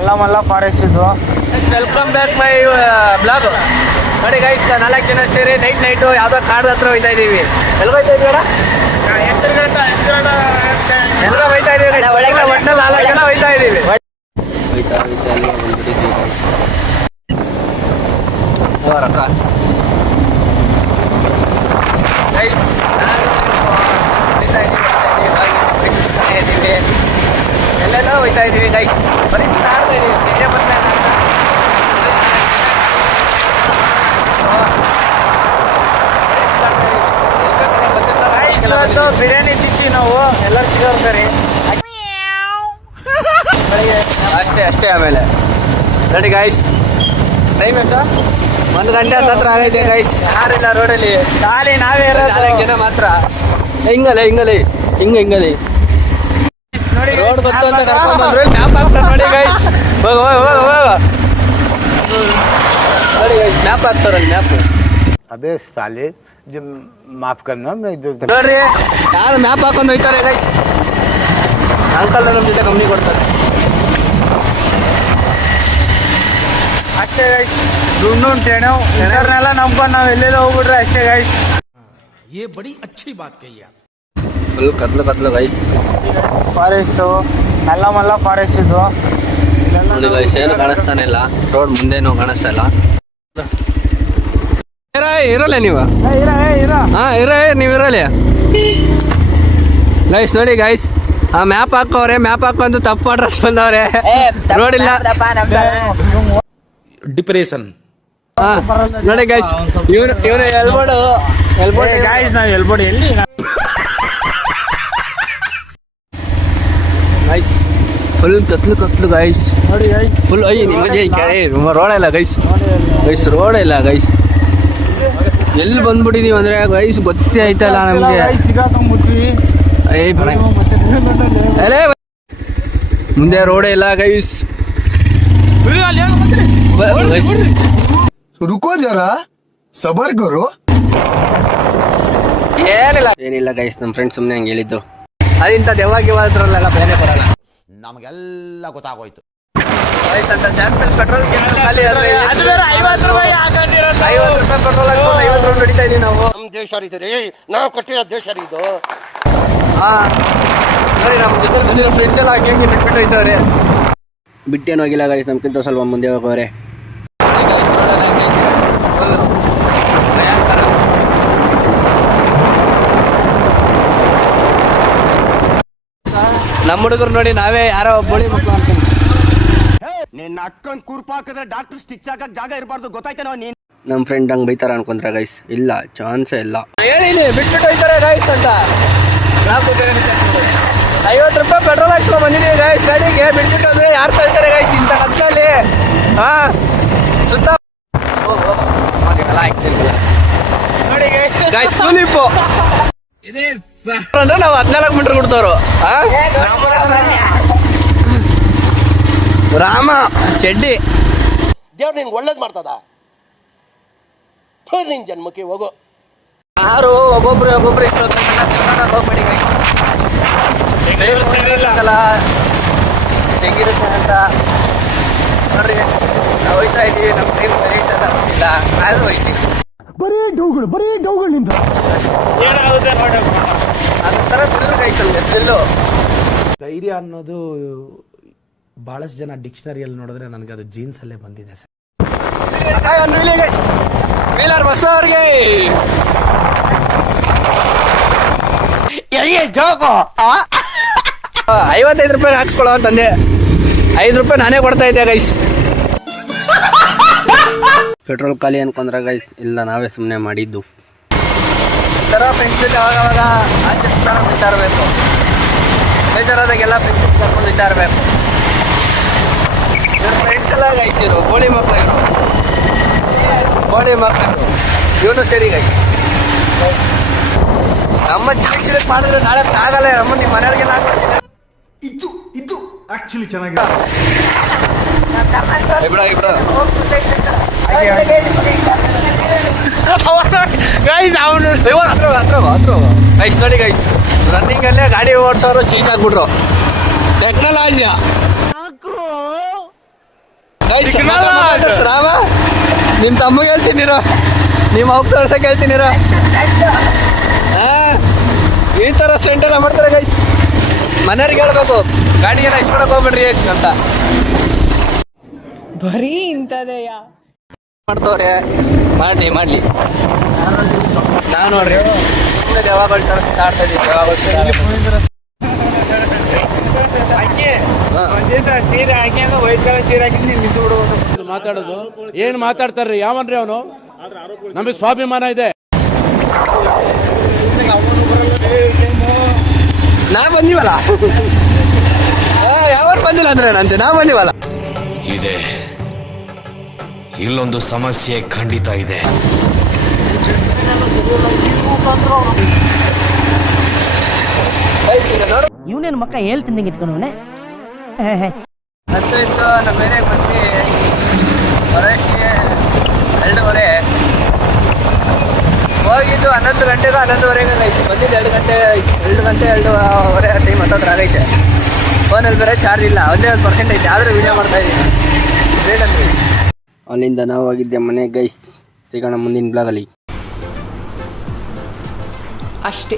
ನಲ್ಲಮಲ್ಲ forest ಇದು. Welcome back my blog. ನೋಡಿ guys, 4 ಜನ ಸೇರಿ ನೈಟು ಯಾವುದೋ ಕಾಡ್ ಹತ್ರ ಹೋಯ್ತಾ ಇದೀವಿ. ಎಲ್ಲಿ ಹೋಯ್ತಾ ಇದೀವಿ? ಎಲ್ಲ ಹೋಯ್ತಾ ಇದೀವಿ. ಒಳಗೆ ಒಟ್ಟಲ್ಲಿ 4 ಜನ ಹೋಯ್ತಾ ಇದೀವಿ. ಎಲ್ಲೆಲ್ಲ ಹೋಯ್ತಾ ಇದೀವಿ ಗೈಸ್. ಬರೀ ಆಡ್ತಾ ಇದೀವಿ. ನಿನ್ನೆ ಬರ್ತಾ ಇವತ್ತು ಬಿರಿಯಾನಿ ತಿಂತೀವಿ ನಾವು ಎಲ್ಲರೂ ಸಿಗೋರು ಕರಿ. ಅಷ್ಟೇ. ಆಮೇಲೆ ನೋಡಿ ಗೈಸ್, ಟೈಮ್ ఎంత? 1 ಗಂಟೆ ಹತ್ರ ಆಗೈತೆ ಗೈಸ್. ಯಾರಿಲ್ಲ ರೋಡಲ್ಲಿ, ಖಾಲಿ ನಾವೇ ಇರೋದು. 4 ಜನ ಮಾತ್ರ. ಹಿಂಗಲೆ ನೋಡಿ ರೋಡ್ ಗೊತ್ತು ಅಂತ ಕರ್ಕೊಂಡ್ ಬಂದ್ರು. ಮ್ಯಾಪ್ ಹಾಕ್ತಾರೆ ನೋಡಿ ಗೈಸ್. ಹೋಗ ನೋಡಿ ಗೈಸ್, ಮ್ಯಾಪ್ ಹಾಕ್ತಾರಲ್ಲ ಮ್ಯಾಪ್. ಅಬೇ ಸಾಲೆ ಮಾಫ್ ಕರ್ನಾ ನೋಡ್ರಿ, ಯಾರು ಮ್ಯಾಪ್ ಹಾಕೊಂಡು ಹೋಯ್ತಾರೆ ಗೈಸ್. ಅಂಕಲ್ ನಮ್ಮ ಜೊತೆ ಕಂಪ್ನಿ ಕೊಡ್ತಾರೆ. ಅಷ್ಟೇ ಗೈಸ್, ದುಡ್ಡು ಉಂಟೇನು ಎಲ್ಲರನ್ನೆಲ್ಲ ನಂಬ್ಕೊಂಡು ನಾವು ಎಲ್ಲೆಲ್ಲ ಹೋಗ್ಬಿಟ್ರೆ ಅಷ್ಟೇ ಗೈಸ್. ये बड़ी अच्छी बात कही आप. ಫುಲ್ ಕತ್ಲು ಗೈಸ್. ಫಾರೆಸ್ಟು ನಲ್ಲಮಲ್ಲ ಫಾರೆಸ್ಟ್ ಇದು. ನೋಡಿ ಗೈಸ್, ಏನು ಕಾಣಿಸ್ತಾನೆ ಇಲ್ಲ. ರೋಡ್ ಮುಂದೇನು ಕಾಣಿಸ್ತಾ ಇಲ್ಲ. ಇರಲ್ಲ ನೀವು? ನೀವು ಇರಲಿ ಗೈಸ್. ನೋಡಿ ಗೈಸ್, ಆ ಮ್ಯಾಪ್ ಹಾಕೋರೆ. ಮ್ಯಾಪ್ ಹಾಕೊಂಡು ತಪ್ಪು ಅಡ್ರೆಸ್ ಬಂದವ್ರೆ. ರೋಡ್ ಇಲ್ಲ. ಡಿಪ್ರೆಷನ್. ನೋಡಿ ಗೈಸ್, ಇವನು ಎಲ್ಬೋರ್ಡ್ ಗೈಸ್, ನಾವು ಎಲ್ಬೋಡಿ ಎಲ್ಲಿ ಗೈಸ್. ಫುಲ್ ಕತ್ಲು ಗೈಸ್. ನೋಡಿ ಗೈಸ್, ಫುಲ್ ರೋಡ್ ಇಲ್ಲ ಗೈಸ್. ರೋಡ್ ಇಲ್ಲ ಗೈಸ್. ಎಲ್ಲಿ ಬಂದ್ಬಿಟ್ಟಿದೀವಿ ಅಂದ್ರೆ ಗೈಸ್ ಗೊತ್ತೇ ಆಯ್ತಲ್ಲ ನಮ್ಗೆ. ಮುಂದೆ ರೋಡೇ ಇಲ್ಲ ಗೈಸ್. रुको जरा सबर करो. ಏನಿಲ್ಲ ಗೈಸ್, ನಮ್ಮ ಫ್ರೆಂಡ್ ಸುಮ್ಮನೆ ಹಂಗೆ ಹೇಳಿದ್ದು. ಅದಿಂತ ದೆವ್ವಾಗಿವಾದ್ರಲ್ಲೆಲ್ಲ ಬೇರೆ ಬರಲ್ಲ. ನಮಗೆಲ್ಲ ಗೊತ್ತಾಗೋಯ್ತು. ಗೈಸ್, ಅಂತ ಜಾಗದಲ್ಲಿ ಪೆಟ್ರೋಲ್ ಖಾಲಿ ಆದ್ರೆ 50 ರೂಪಾಯಿ ಹಾಕೊಂಡಿರೋದು. 50 ರೂಪಾಯಿ ಪೆಟ್ರೋಲ್ ಹಾಕ್ಸ್ಕೊಂಡು 50 ರೌಂಡ್ ಹೊಡಿತಾ ಇದೀವಿ ನಾವು. ನಮ್ಮ ದೇಶ ರೀ, ನಾವು ಕಟ್ಟಿರೋ ದೇಶ ರೀ ಇದು. ನೋಡಿ, ನಮ್ಮ ಜೊತೆ ಬಂದಿರೋ ಫ್ರೆಂಡ್ಸ್ ಎಲ್ಲ ಹಂಗೆ ಬಿಟ್ಬಿಟ್ಟು ಹೋಯ್ತವ್ರೆ. ಬಿಟ್ಟೇನು ಹೋಗಿಲ್ಲ ಗೈಸ್, ನಮ್ಗಿಂತ ಸ್ವಲ್ಪ ಮುಂದೆ ಹೋಗೋರೆ. ನಮ್ಮ ಹುಡುಗರು ನೋಡಿ, ನಾವೇ ಯಾರೋ ಬೋಳಿ ಮಕ್ಕಳು ಅಂತ. ನಿನ್ನ ಅಕ್ಕನ್ ಕುರ್ಪಾಕಿದ್ರೆ ಡಾಕ್ಟರ್ ಸ್ಟಿಚ್ ಹಾಕಕ್ ಜಾಗ ಇರಬಾರ್ದು, ಗೊತ್ತಾಯ್ತೇನೋ ನೀನ್. ನಮ್ಮ ಫ್ರೆಂಡ್ ಹಂಗೆ ಬೈತಾರ ಅನ್ಕೊಂಡ್ರೆ ಗೈಸ್, ಇಲ್ಲ, ಚಾನ್ಸೇ ಇಲ್ಲ. ಹೇಳಿನಿ ಬಿಟ್ಬಿಟ್ಟು ಹೋಯ್ತಾರೆ ಗೈಸ್ ಅಂತ. 50 ರೂಪಾಯಿ ಪೆಟ್ರೋಲ್ ಹಾಕ್ಸ್ಕೊಂಡು ಬಂದಿದ್ದೀವಿ ಗೈಸ್ ಗಾಡಿಗೆ. ಬಿಟ್ಬಿಟ್ಟು ಹೋದ್ರೆ ಯಾರು ತಳ್ತಾರೆ ಗೈಸ್ ಇಂಥ ಕತ್ಲಲ್ಲಿ? ಸುತ್ತ ನೋಡಿ ಗೈಸ್, ಕೂಲಿಪ್ಪು ಅಂದ್ರೆ ನಾವು 14 ಮೀಟರ್ ಕೊಡ್ತವ್ರು. ರಾಮ ಚೆಡ್ಡಿ ದೇವ್ರು ನಿನ್ಗೆ ಒಳ್ಳೇದ್ ಮಾಡ್ತದ. ನಿನ್ ಜನ್ಮಕ್ಕೆ ಹೋಗೋ. ಯಾರು ಒಬ್ಬೊಬ್ರು ಇಷ್ಟು ಹೋಗ್ಬೇಡಿ ಹೆಂಗಿರುತ್ತೆ ಅಂತ ನೋಡ್ರಿ. ನಾವು ಹೋಯ್ತಾ ಇದೀವಿ, ನಮ್ಮ ಟೈಮ್ ಇಲ್ಲ ಆದ್ರೂ ಹೋಯ್ತೀವಿ. ಬರೀ ಡೌಗಳು ನಿಂದ ಅದೊಂಥರ ಬಿಲ್ಲು ಕೈಸಲ್ಲಿ ಬಿಲ್ಲು. ಧೈರ್ಯ ಅನ್ನೋದು ಬಹಳಷ್ಟು ಜನ ಡಿಕ್ಷನರಿಯಲ್ಲಿ ನೋಡಿದ್ರೆ ನನಗೆ ಅದು ಜೀನ್ಸ್ ಅಲ್ಲೇ ಬಂದಿದೆ ಸರ್. ವೀಲರ್ ಬಸ್ ಅವ್ರಿಗೆ 55 ರೂಪಾಯಿ ಹಾಕ್ಸ್ಕೊಳ್ಳೋ ಅಂತಂದೆ. 5 ರೂಪಾಯಿ ನಾನೇ ಕೊಡ್ತಾ ಇದ್ದೆ ಗೈಸ್. ಪೆಟ್ರೋಲ್ ಖಾಲಿ ಅನ್ಕೊಂಡ್ರೆ ಗೈಸ್, ಇಲ್ಲ ನಾವೇ ಸುಮ್ಮನೆ ಮಾಡಿದ್ದು. ಥರ ಫ್ರೆಂಡ್ಸ್ ಜೊತೆ ಅವಾಗವಾಗ ಆಚೆ ತಿಂತಾ ಇರಬೇಕು. ಬೇಜಾರಾದಾಗೆಲ್ಲ ಫ್ರೆಂಡ್ಸ್ ಕರ್ಕೊಂಡು ತಿಂತಾ ಇರಬೇಕು. ಫ್ರೆಂಡ್ಸ್ ಎಲ್ಲ ಗೈಸ್ ಇರು ಗೋಳಿ ಮಕ್ಕಳು, ಇವನು ಸರಿ ಗೈಸ್. ನಮ್ಮ ಚಿಕ್ಕ ಮಾಡಿದ್ರೆ ನಾಳೆ ಆಗಲ್ಲ. ನಮ್ಮ ನಿಮ್ಮ ಮನೆಯವ್ರಿಗೆಲ್ಲ ಇದು ಆಕ್ಚುಲಿ ಚೆನ್ನಾಗಿದೆ. ಗೈಸ್ ನೋಡಿ ಗೈಸ್, ರನ್ನಿಂಗ್ ಅಲ್ಲೇ ಗಾಡಿ ಓಡಿಸೋರು ಚೇಂಜ್ ಆಗ್ಬಿಟ್ರು. ಟೆಕ್ನಾಲಜಿಯ ಗೈಸ್ ಸಿಗ್ನಲ್ ರಾಮ ನಿಮ್ಮ ತಮ್ಮಗೆ ಹೇಳ್ತೀನಿರೋ ನಿಮ್ಮ ಅವ್ಗ ತೋರ್ಸಕ್ಕೆ ಹೇಳ್ತೀನಿರೋ ಈ ಥರ ಸ್ಟೆಂಟ್ ಎಲ್ಲ ಮಾಡ್ತಾರೆ ಗೈಸ್ ಮನೆಯವ್ರಿಗೆ ಹೇಳ್ಬೇಕು ಗಾಡಿ ಎಲ್ಲ ಇಸ್ಕೊಳಕ್ ಹೋಗ್ಬೇಡ್ರಿ ಅಂತ ಬರೀ ಇಂಥದೆಯಾ ಮಾಡ್ತವ್ರೆ ಮಾಡ್ಲಿ ನಾನು ನೋಡ್ರಿ ಯಾವಾಗಲೂ ತರಿಸ್ತಾ ಆಡ್ತಾ ಇದ್ದೀನಿ ಸೀರೆ ಹಾಕಿ ಅಂದ್ರೆ ವೈಟ್ ಕಲರ್ ಸೀರೆ ಹಾಕಿ ನೀವು ನಿಂತು ಬಿಡುವುದು. ಮಾತಾಡೋದು ಏನ್ ಮಾತಾಡ್ತಾರ್ರಿ ಯಾವನ್ರಿ ಅವನು ನಮಗೆ ಸ್ವಾಭಿಮಾನ ಇದೆ. ನಾ ಬಂದಿವಲ್ಲ ಯಾವಾಗ ಬಂದಿಲ್ಲ ಅಂದ್ರೆ ನಂತೆ ನಾ ಬಂದಿವಲ್ಲ ಇದೆ ಇಲ್ಲೊಂದು ಸಮಸ್ಯೆ ಖಂಡಿತ ಇದೆ. ಇವನೇನು ಮಕ್ಕ ಹೇಳ್ತಿದ್ದಂಗೆ ಇಟ್ಕೊಂಡವನೆ ಹತ್ತು ಇತ್ತು ನಮ್ಮ ಬೇರೆ ಬಂದು ಬರೋಕ್ಕೆ 2:30 ಹೋಗಿದ್ದು 11 ಗಂಟೆಗೆ 11:30 ಆಗೈತೆ ಬಂದಿದ್ದು 2 ಗಂಟೆ 2:30 ಟೈಮ್ ಹತ್ತತ್ರ ಆಗೈತೆ ಫೋನಲ್ಲಿ ಬೇರೆ ಚಾರ್ಜ್ ಇಲ್ಲ ಒಂದೇ 1% ಐತೆ ಆದರೂ ವೀಡಿಯೋ ಮಾಡ್ತಾ ಇದ್ದೀನಿ ಬೇಕಂದ್ರಿ ಅಲ್ಲಿಂದ ನಾವು ಹೋಗಿದ್ದೆ ಮನೆ ಗೈಸ್ ಸಿಗೋಣ ಮುಂದಿನ ಬ್ಲಾಗಲ್ಲಿ ಅಷ್ಟೇ.